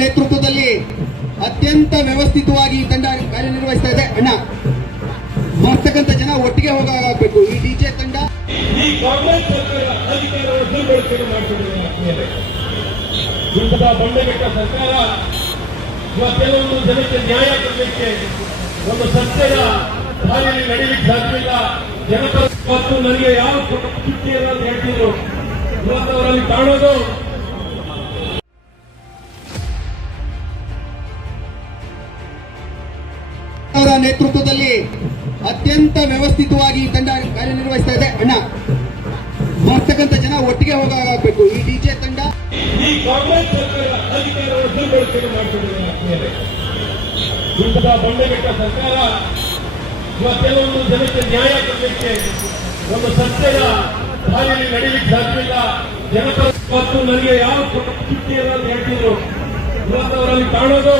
ನೇತೃತ್ವದಲ್ಲಿ ಅತ್ಯಂತ ವ್ಯವಸ್ಥಿತವಾಗಿ ಈ ತಂಡ ಕಾರ್ಯನಿರ್ವಹಿಸ್ತಾ ಇದೆ ಅಣ್ಣ ಬರ್ತಕ್ಕಂಥ ಜನ ಒಟ್ಟಿಗೆ ಹೋಗಬೇಕು ಈ ಡಿಜೆ ತಂಡ ಬಂಡೆಗಟ್ಟ ಸರ್ಕಾರ ಕೆಲವೊಂದು ಜನಕ್ಕೆ ನ್ಯಾಯ ಕೊಡಲಿಕ್ಕೆ ಒಂದು ಸತ್ಯದ ಹಾದಿಯಲ್ಲಿ ನಡೀಲಿಕ್ಕೆ ಸಾಧ್ಯವಿಲ್ಲ ಜನಪದ ಮತ್ತು ನನಗೆ ಯಾವ ಚುಟ್ಟಿ ಅಂತ ಹೇಳ್ತಿದ್ರು ಇವತ್ತು ಅವರಲ್ಲಿ ಕಾಣೋದು ನೇತೃತ್ವದಲ್ಲಿ ಅತ್ಯಂತ ವ್ಯವಸ್ಥಿತವಾಗಿ ಈ ತಂಡ ಕಾರ್ಯನಿರ್ವಹಿಸ್ತಾ ಇದೆ ಅಣ್ಣ ಬರ್ತಕ್ಕಂಥ ಜನ ಒಟ್ಟಿಗೆ ಹೋಗಬೇಕು ಈ ಡಿಜೆ ತಂಡ ಬಂಡೆಗೆಟ್ಟ ಸರ್ಕಾರ ಕೆಲವೊಂದು ಜನಕ್ಕೆ ನ್ಯಾಯ ಕೊಡಲಿಕ್ಕೆ ಒಂದು ಸತ್ಯದ ಹಾದಿಯಲ್ಲಿ ನಡೆಯಲಿಕ್ಕೆ ಸಾಧ್ಯವಿಲ್ಲ ಜನಪದ ಮತ್ತು ನನಗೆ ಯಾವ ಚುಟ್ಟಿ ಅಂತ ಹೇಳ್ತಿದ್ರು ಇವತ್ತು ಅವರಲ್ಲಿ ಕಾಣೋದು